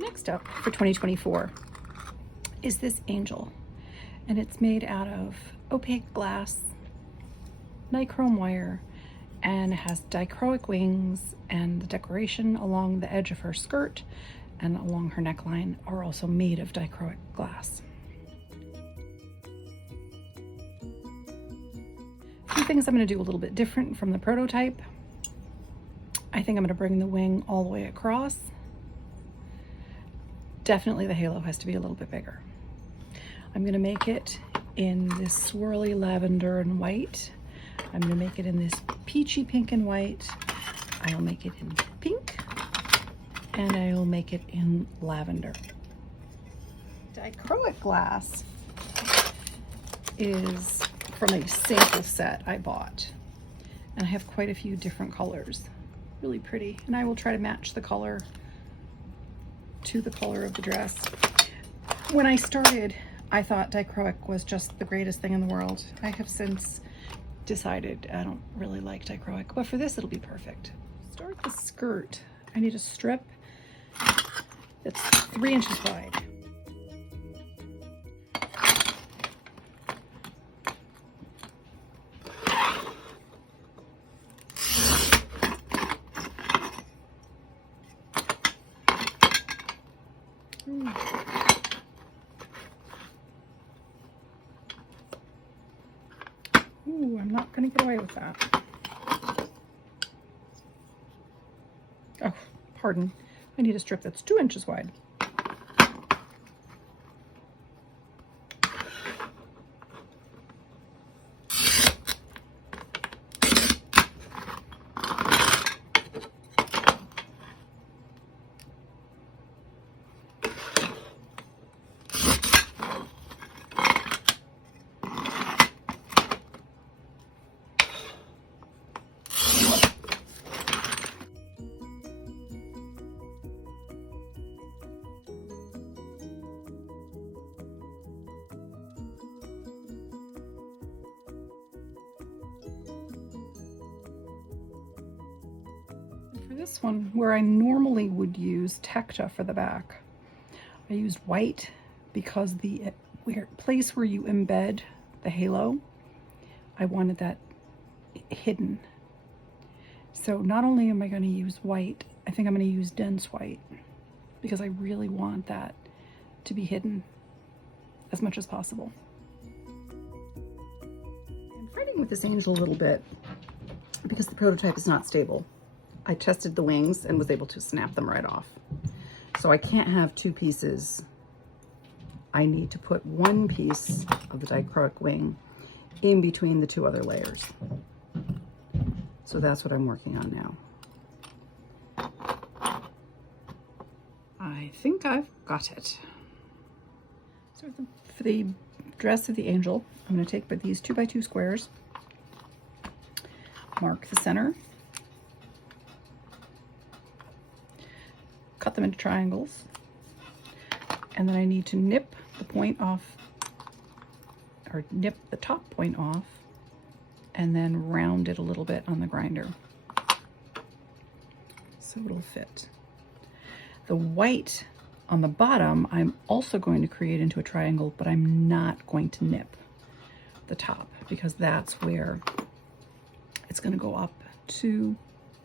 Next up for 2024 is this angel, and it's made out of opaque glass, nichrome wire, and it has dichroic wings, and the decoration along the edge of her skirt and along her neckline are also made of dichroic glass. A few things I'm going to do a little bit different from the prototype. I think I'm going to bring the wing all the way across. Definitely the halo has to be a little bit bigger. I'm going to make it in this swirly lavender and white. I'm going to make it in this peachy pink and white. I'll make it in pink, and I'll make it in lavender. Dichroic glass is from a sample set I bought, and I have quite a few different colors. Really pretty, and I will try to match the color to the color of the dress. When I started, I thought dichroic was just the greatest thing in the world. I have since decided I don't really like dichroic, but for this it'll be perfect. Start the skirt. I need a strip that's 3 inches wide. Ooh, I'm not going to get away with that. Oh, pardon. I need a strip that's 2 inches wide. For this one, where I normally would use tack for the back, I used white because the place where you embed the halo, I wanted that hidden. So not only am I going to use white, I think I'm going to use dense white because I really want that to be hidden as much as possible. I'm fighting with this angel a little bit because the prototype is not stable. I tested the wings and was able to snap them right off. So I can't have 2 pieces. I need to put 1 piece of the dichroic wing in between the 2 other layers. So that's what I'm working on now. I think I've got it. So for the dress of the angel, I'm going to take these 2x2 squares, mark the center, cut them into triangles, and then I need to nip the point off, or nip the top point off, and then round it a little bit on the grinder so it'll fit. The white on the bottom I'm also going to create into a triangle, but I'm not going to nip the top because that's where it's going to go up to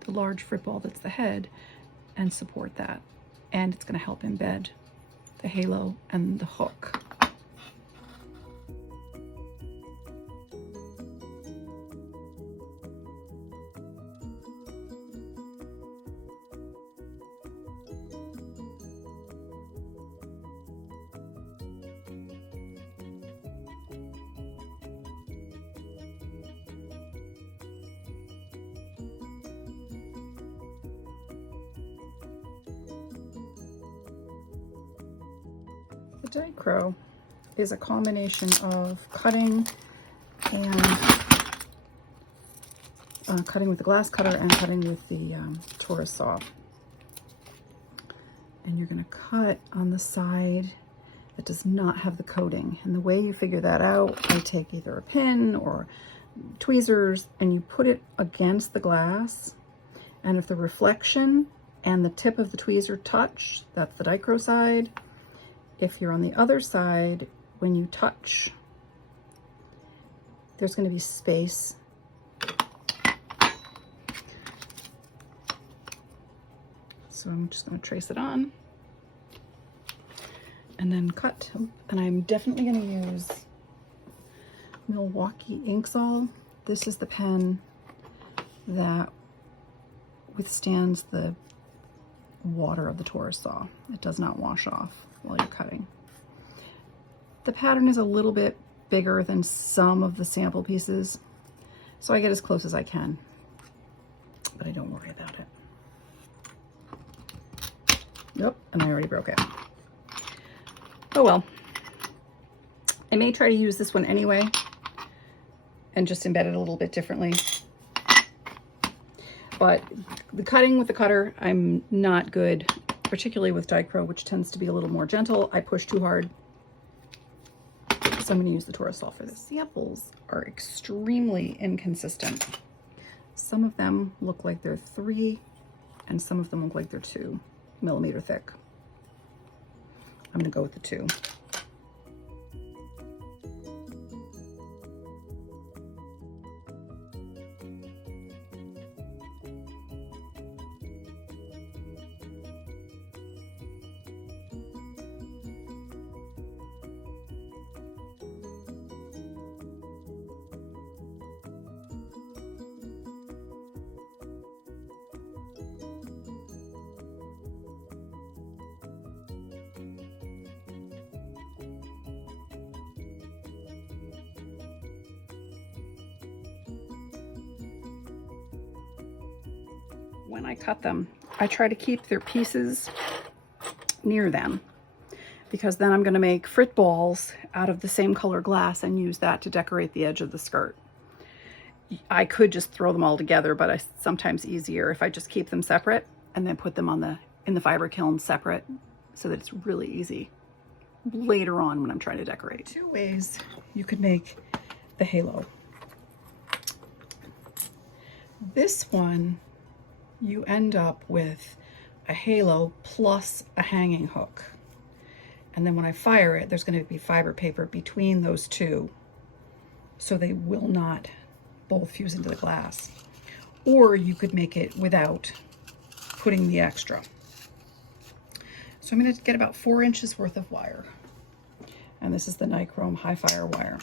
the large frip ball that's the head and support that, and it's going to help embed the halo and the hook. The dichro is a combination of cutting and cutting with the glass cutter and cutting with the Taurus saw. And you're going to cut on the side that does not have the coating. And the way you figure that out, I take either a pin or tweezers and you put it against the glass. And if the reflection and the tip of the tweezer touch, that's the dichro side. If you're on the other side, when you touch, there's going to be space. So I'm just going to trace it on and then cut. And I'm definitely going to use Milwaukee Inksol. This is the pen that withstands the water of the Taurus saw. It does not wash off while you're cutting. The pattern is a little bit bigger than some of the sample pieces, so I get as close as I can, but I don't worry about it. Nope, and I already broke it. Oh well. I may try to use this one anyway and just embed it a little bit differently. But the cutting with the cutter, I'm not good, particularly with dichro, which tends to be a little more gentle. I push too hard. So I'm going to use the Taurus saw for this. Samples are extremely inconsistent. Some of them look like they're 3, and some of them look like they're 2 millimeter thick. I'm going to go with the 2. When I cut them, I try to keep their pieces near them, because then I'm going to make frit balls out of the same color glass and use that to decorate the edge of the skirt. I could just throw them all together, but it's sometimes easier if I just keep them separate and then put them in the fiber kiln separate, so that it's really easy later on when I'm trying to decorate. 2 ways you could make the halo. This one, you end up with a halo plus a hanging hook. And then when I fire it, there's going to be fiber paper between those two, so they will not both fuse into the glass. Or you could make it without putting the extra. So I'm going to get about 4 inches worth of wire. And this is the nichrome high fire wire.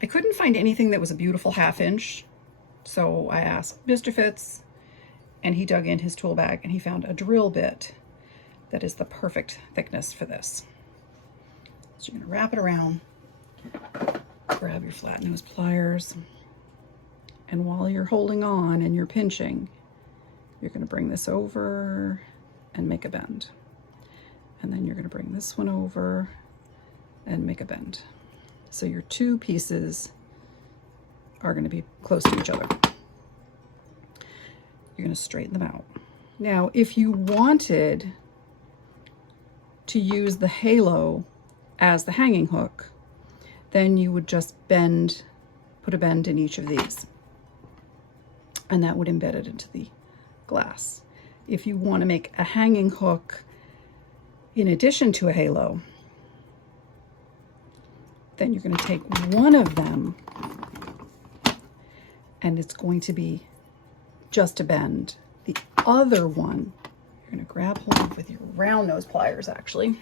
I couldn't find anything that was a beautiful 1/2 inch. So I asked Mr. Fitz, and he dug in his tool bag and he found a drill bit that is the perfect thickness for this. So you're going to wrap it around, grab your flat nose pliers, and while you're holding on and you're pinching, you're going to bring this over and make a bend. And then you're going to bring this one over and make a bend. So your 2 pieces are going to be close to each other. You're going to straighten them out. Now, if you wanted to use the halo as the hanging hook, then you would just put a bend in each of these, and that would embed it into the glass. If you want to make a hanging hook in addition to a halo, then you're going to take one of them and it's going to be just a bend. The other one, you're going to grab hold of with your round nose pliers, actually.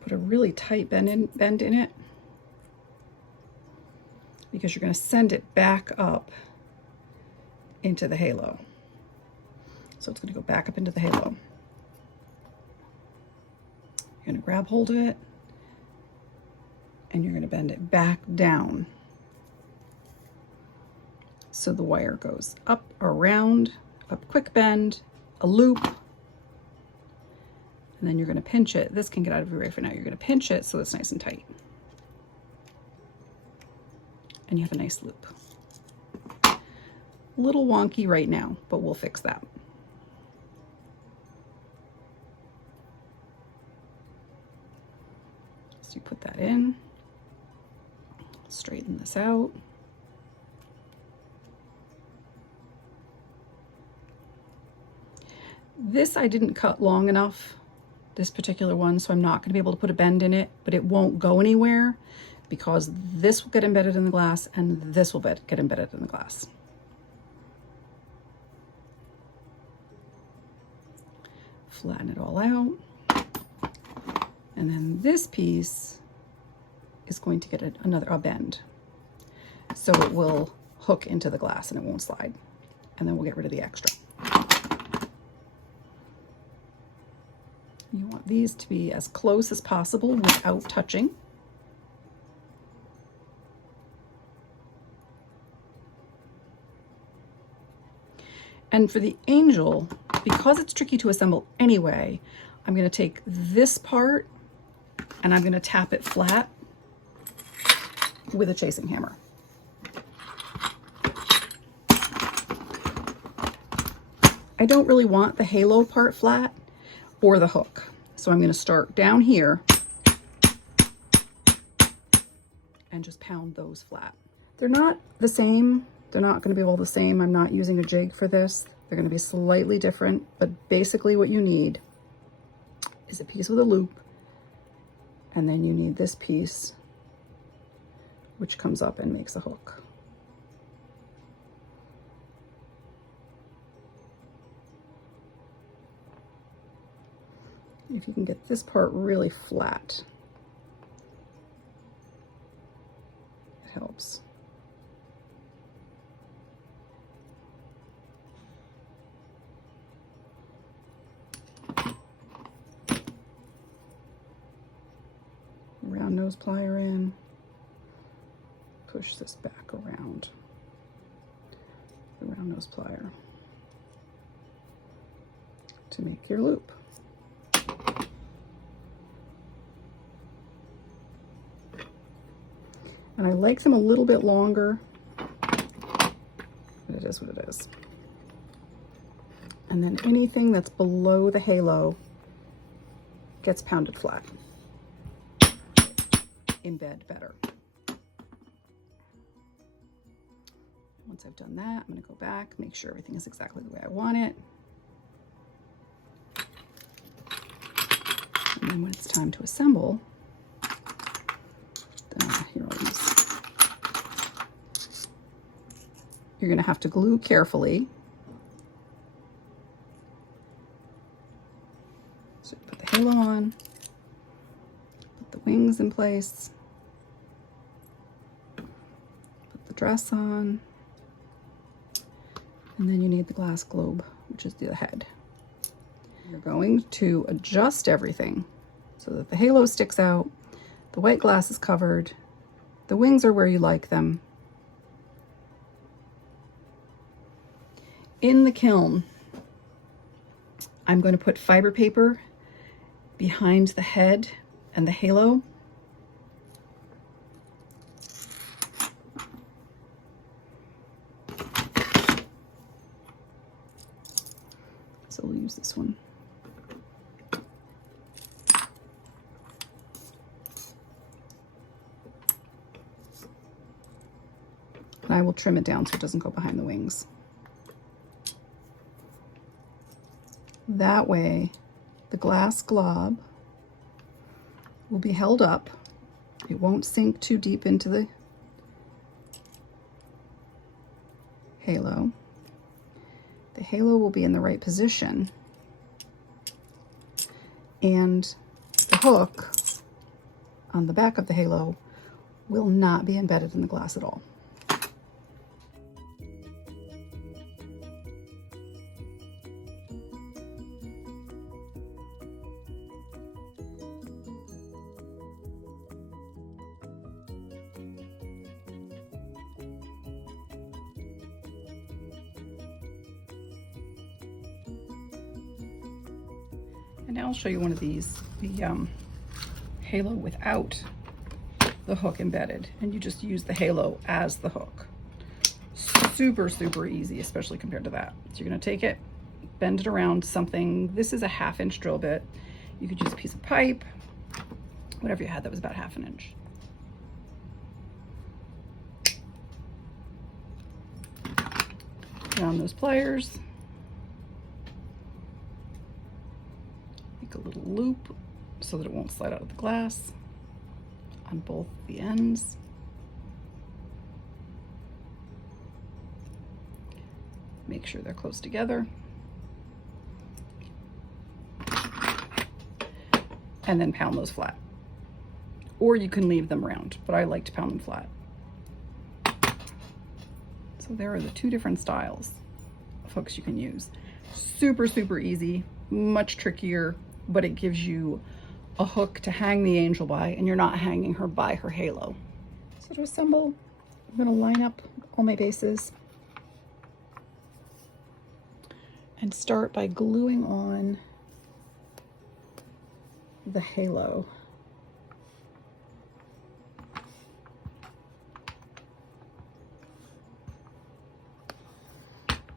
Put a really tight bend in it, because you're going to send it back up into the halo. So it's going to go back up into the halo. You're going to grab hold of it, and you're going to bend it back down. So the wire goes up, around, a quick bend, a loop, and then you're going to pinch it. This can get out of your way for now. You're going to pinch it so it's nice and tight. And you have a nice loop. A little wonky right now, but we'll fix that. So you put that in, straighten this out. This I didn't cut long enough, this particular one, so I'm not going to be able to put a bend in it, but it won't go anywhere because this will get embedded in the glass and this will get embedded in the glass. Flatten it all out. And then this piece is going to get a bend. So it will hook into the glass and it won't slide. And then we'll get rid of the extra. You want these to be as close as possible without touching. And for the angel, because it's tricky to assemble anyway, I'm going to take this part and I'm going to tap it flat with a chasing hammer. I don't really want the halo part flat or the hook. So I'm going to start down here and just pound those flat. They're not the same. They're not going to be all the same. I'm not using a jig for this. They're going to be slightly different, but basically what you need is a piece with a loop, and then you need this piece which comes up and makes a hook. If you can get this part really flat, it helps. Round nose plier in, push this back around the round nose plier to make your loop. And I like them a little bit longer, but it is what it is. And then anything that's below the halo gets pounded flat. Embed better. Once I've done that, I'm going to go back, make sure everything is exactly the way I want it. And then when it's time to assemble, here I'll use. You're going to have to glue carefully. So put the halo on, put the wings in place, put the dress on, and then you need the glass globe, which is the head. You're going to adjust everything so that the halo sticks out, the white glass is covered, the wings are where you like them. In the kiln, I'm going to put fiber paper behind the head and the halo. So we'll use this one. And I will trim it down so it doesn't go behind the wings. That way, the glass glob will be held up. It won't sink too deep into the halo. The halo will be in the right position. And the hook on the back of the halo will not be embedded in the glass at all. And now I'll show you one of these, the halo without the hook embedded, and you just use the halo as the hook. Super, super easy, especially compared to that. So you're gonna take it, bend it around something. This is a 1/2 inch drill bit. You could use a piece of pipe, whatever you had that was about 1/2 inch. Put on those pliers. make a little loop so that it won't slide out of the glass on both the ends. Make sure they're close together. And then pound those flat. Or you can leave them round, but I like to pound them flat. So there are the two different styles of hooks you can use. Super, super easy, much trickier, but it gives you a hook to hang the angel by, and you're not hanging her by her halo. So to assemble, I'm going to line up all my bases and start by gluing on the halo.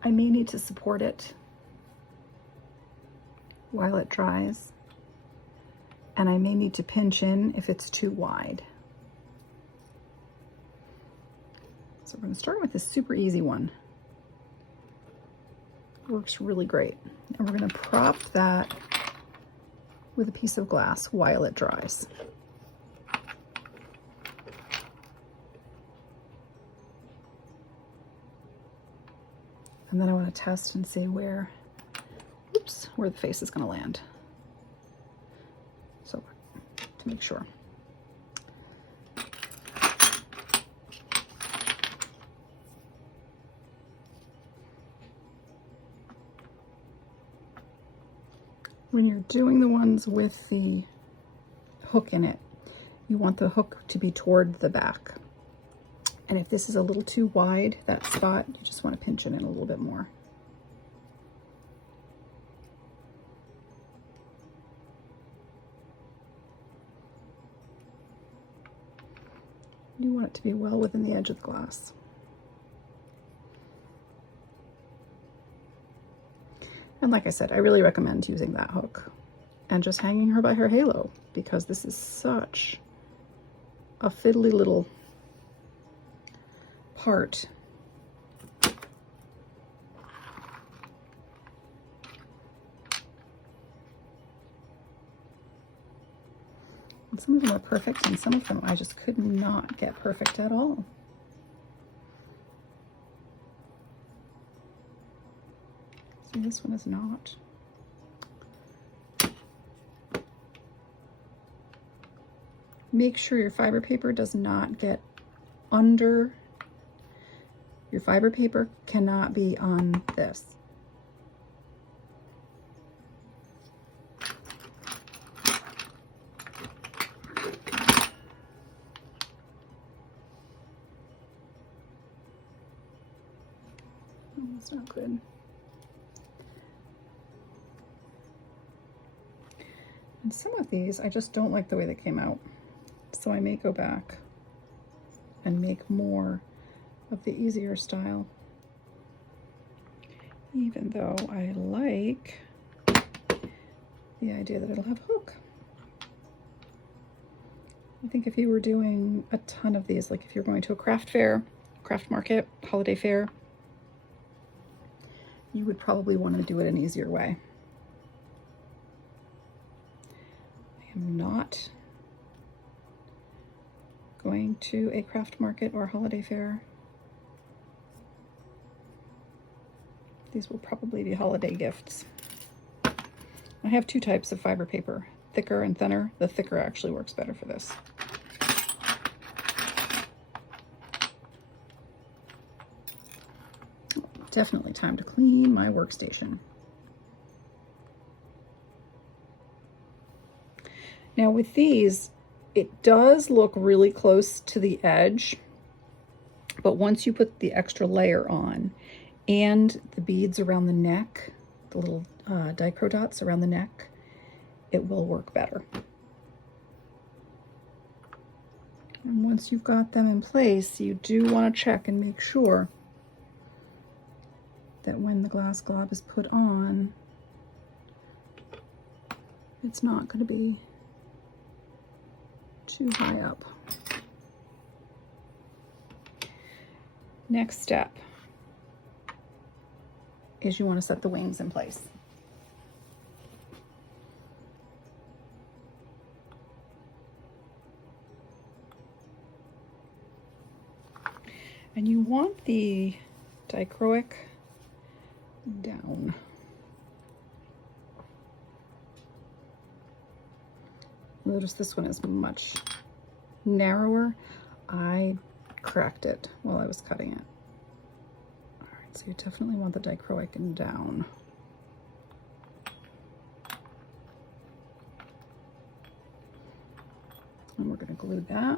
I may need to support it while it dries, and I may need to pinch in if it's too wide. So we're going to start with this super easy one. It works really great. And we're going to prop that with a piece of glass while it dries. And then I want to test and see where the face is going to land. So to make sure. When you're doing the ones with the hook in it, you want the hook to be toward the back. And if this is a little too wide, that spot, you just want to pinch it in a little bit more. You want it to be well within the edge of the glass. And like I said, I really recommend using that hook and just hanging her by her halo, because this is such a fiddly little part. And some of them are perfect, and some of them I just could not get perfect at all. See, this one is not. Make sure your fiber paper does not get under. Your fiber paper cannot be on this. Oh, that's not good. And some of these, I just don't like the way they came out. So I may go back and make more of the easier style, even though I like the idea that it'll have a hook. I think if you were doing a ton of these, like if you're going to a craft fair, craft market, holiday fair, you would probably want to do it an easier way. I am not going to a craft market or holiday fair. These will probably be holiday gifts. I have two types of fiber paper, thicker and thinner. The thicker actually works better for this. Definitely time to clean my workstation. Now with these, it does look really close to the edge, but once you put the extra layer on and the beads around the neck, the little dichro dots around the neck, it will work better. And once you've got them in place, you do want to check and make sure that when the glass glob is put on, it's not going to be too high up. Next step is you want to set the wings in place. And you want the dichroic down. Notice this one is much narrower. I cracked it while I was cutting it. All right, so you definitely want the dichroic down. And we're going to glue that.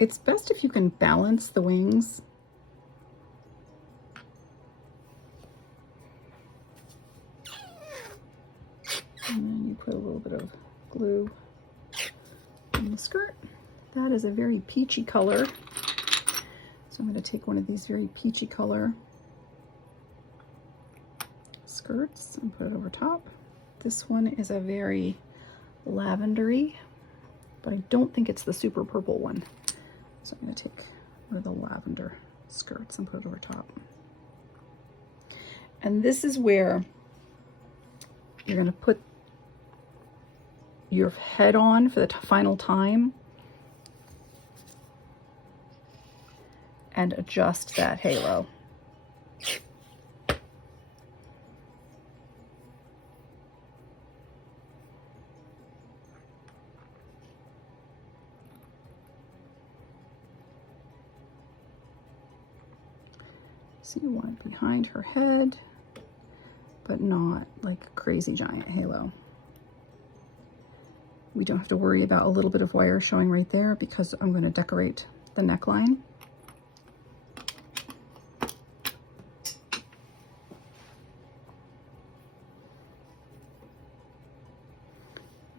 It's best if you can balance the wings. And then you put a little bit of glue on the skirt. That is a very peachy color. So I'm going to take one of these very peachy color skirts and put it over top. This one is a very lavendery, but I don't think it's the super purple one. So I'm going to take one of the lavender skirts and put it over top. And this is where you're going to put your head on for the final time and adjust that halo. So you want it behind her head, but not like a crazy giant halo. We don't have to worry about a little bit of wire showing right there because I'm going to decorate the neckline.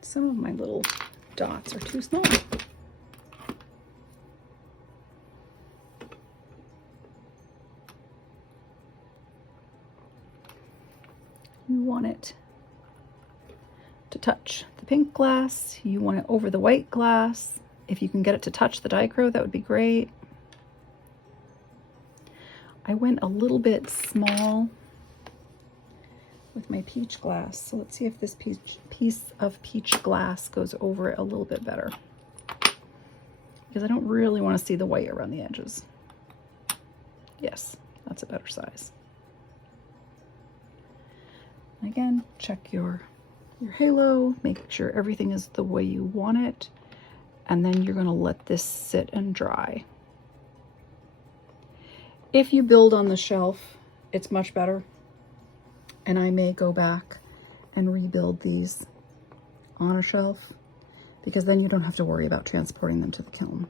Some of my little dots are too small. You want it to touch the pink glass. You want it over the white glass. If you can get it to touch the dichro, that would be great. I went a little bit small with my peach glass. So let's see if this piece of peach glass goes over it a little bit better. Because I don't really want to see the white around the edges. Yes, that's a better size. Again, check your halo, make sure everything is the way you want it, and then you're going to let this sit and dry. If you build on the shelf, it's much better, and I may go back and rebuild these on a shelf because then you don't have to worry about transporting them to the kiln.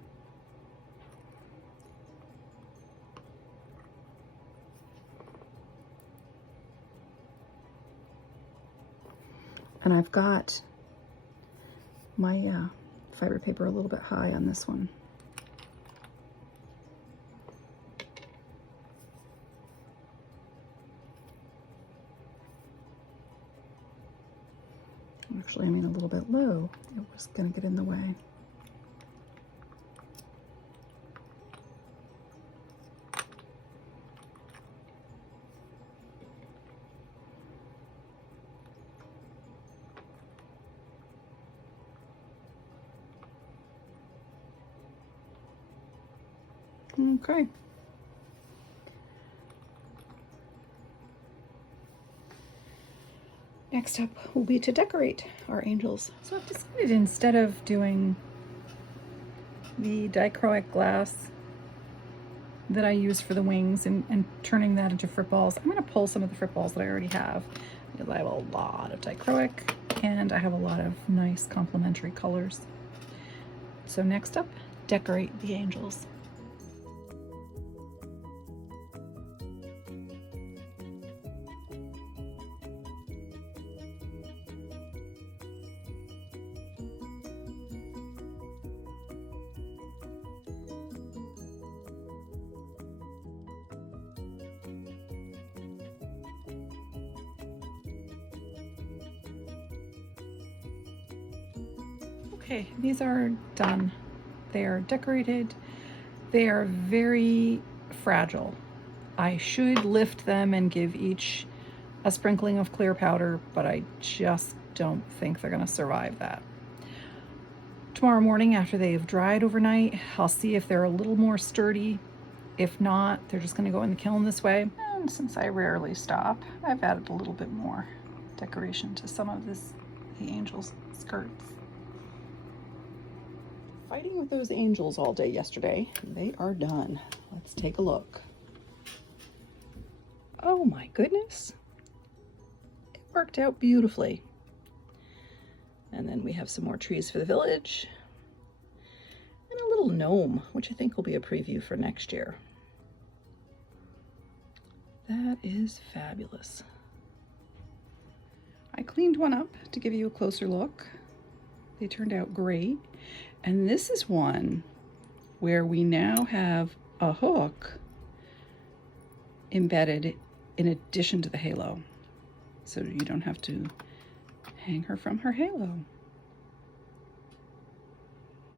And I've got my fiber paper a little bit high on this one. Actually, I mean a little bit low. It was going to get in the way. Okay. Next up will be to decorate our angels. So I've decided instead of doing the dichroic glass that I use for the wings and turning that into frit balls, I'm going to pull some of the frit balls that I already have because I have a lot of dichroic and I have a lot of nice complementary colors. So next up, decorate the angels. Okay, these are done. They are decorated. They are very fragile. I should lift them and give each a sprinkling of clear powder, but I just don't think they're gonna survive that. Tomorrow morning, after they've dried overnight, I'll see if they're a little more sturdy. If not, they're just gonna go in the kiln this way. And since I rarely stop, I've added a little bit more decoration to some of the angel's skirts. Fighting with those angels all day yesterday. They are done. Let's take a look. Oh my goodness. It worked out beautifully. And then we have some more trees for the village. And a little gnome, which I think will be a preview for next year. That is fabulous. I cleaned one up to give you a closer look. They turned out great. And this is one where we now have a hook embedded in addition to the halo. So you don't have to hang her from her halo.